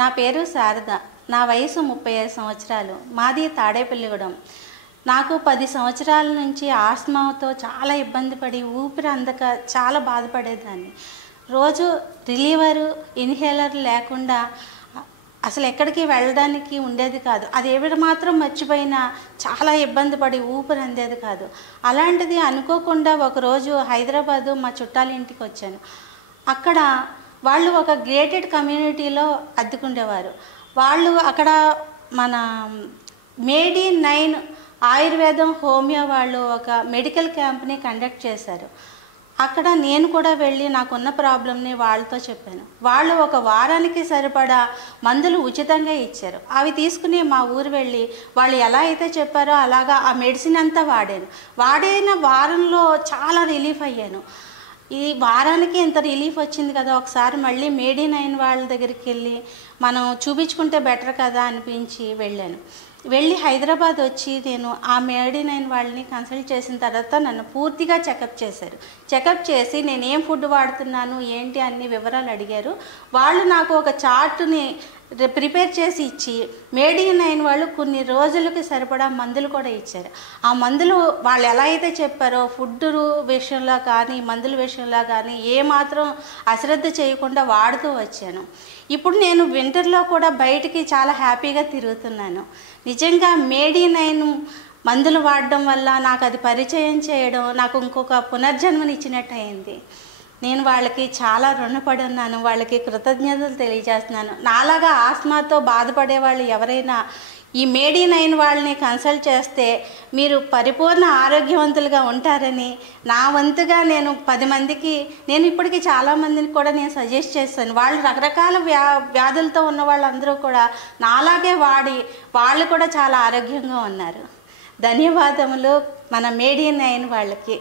నా పేరు శారద. నా వయసు 35 సంవత్సరాలు. మాది తాడేపల్లిగూడెం. నాకు 10 సంవత్సరాల నుంచి ఆస్మాతో చాలా ఇబ్బంది పడి ఊపిరి అందక చాలా బాధపడేదాన్ని. రోజు రిలీవరు, ఇన్హేలర్ లేకుండా అసలు ఎక్కడికి వెళ్ళడానికి ఉండేది కాదు. అది ఏమిటి మాత్రం మర్చిపోయినా చాలా ఇబ్బంది పడి ఊపిరి అందేది కాదు. అలాంటిది అనుకోకుండా ఒకరోజు హైదరాబాదు మా చుట్టాల ఇంటికి వచ్చాను. అక్కడ వాళ్ళు ఒక గేటెడ్ కమ్యూనిటీలో అద్దెకుండేవారు. వాళ్ళు అక్కడ మన మేడ్ ఇన్ 9 ఆయుర్వేదం హోమియో వాళ్ళు ఒక మెడికల్ క్యాంప్ని కండక్ట్ చేశారు. అక్కడ నేను కూడా వెళ్ళి నాకున్న ప్రాబ్లమ్ని వాళ్ళతో చెప్పాను. వాళ్ళు ఒక వారానికి సరిపడా మందులు ఉచితంగా ఇచ్చారు. అవి తీసుకుని మా ఊరు వెళ్ళి వాళ్ళు ఎలా అయితే చెప్పారో అలాగా ఆ మెడిసిన్ అంతా వాడిన వారంలో చాలా రిలీఫ్ అయ్యాను. ఈ వారానికి ఇంత రిలీఫ్ వచ్చింది కదా, ఒకసారి మళ్ళీ మేడ్ ఇన్ 9 వాళ్ళ దగ్గరికి వెళ్ళి మనం చూపించుకుంటే బెటర్ కదా అనిపించి వెళ్ళి హైదరాబాద్ వచ్చి నేను ఆ మేడ్ ఇన్ 9 వాళ్ళని కన్సల్ట్ చేసిన తర్వాత నన్ను పూర్తిగా చెకప్ చేశారు. చెకప్ చేసి నేను ఏం ఫుడ్ వాడుతున్నాను ఏంటి అన్ని వివరాలు అడిగారు. వాళ్ళు నాకు ఒక చార్టుని ప్రిపేర్ చేసి ఇచ్చి మేడ్ ఇన్ 9 వాళ్ళు కొన్ని రోజులకి సరిపడా మందులు కూడా ఇచ్చారు. ఆ మందులు వాళ్ళు ఎలా అయితే చెప్పారో ఫుడ్ విషయంలో కానీ మందుల విషయంలో కానీ ఏమాత్రం అశ్రద్ధ చేయకుండా వాడుతూ వచ్చాను. ఇప్పుడు నేను వింటర్లో కూడా బయటికి చాలా హ్యాపీగా తిరుగుతున్నాను. నిజంగా మేడ్ ఇన్ 9 మందులు వాడడం వల్ల నాకు అది పరిచయం చేయడం నాకు ఇంకొక పునర్జన్మనిచ్చినట్టు అయింది. నేను వాళ్ళకి చాలా రుణపడి ఉన్నాను. వాళ్ళకి కృతజ్ఞతలు తెలియజేస్తున్నాను. నాలాగా ఆస్మాతో బాధపడే వాళ్ళు ఎవరైనా ఈ మేడ్ ఇన్ 9 వాళ్ళని కన్సల్ట్ చేస్తే మీరు పరిపూర్ణ ఆరోగ్యవంతులుగా ఉంటారని నా వంతుగా నేను 10 మందికి నేను ఇప్పటికీ చాలామందిని కూడా నేను సజెస్ట్ చేస్తాను. వాళ్ళు రకరకాల వ్యాధులతో ఉన్న వాళ్ళందరూ కూడా నాలాగే వాడి వాళ్ళు కూడా చాలా ఆరోగ్యంగా ఉన్నారు. ధన్యవాదములు మన మేడ్ ఇన్ 9 వాళ్ళకి.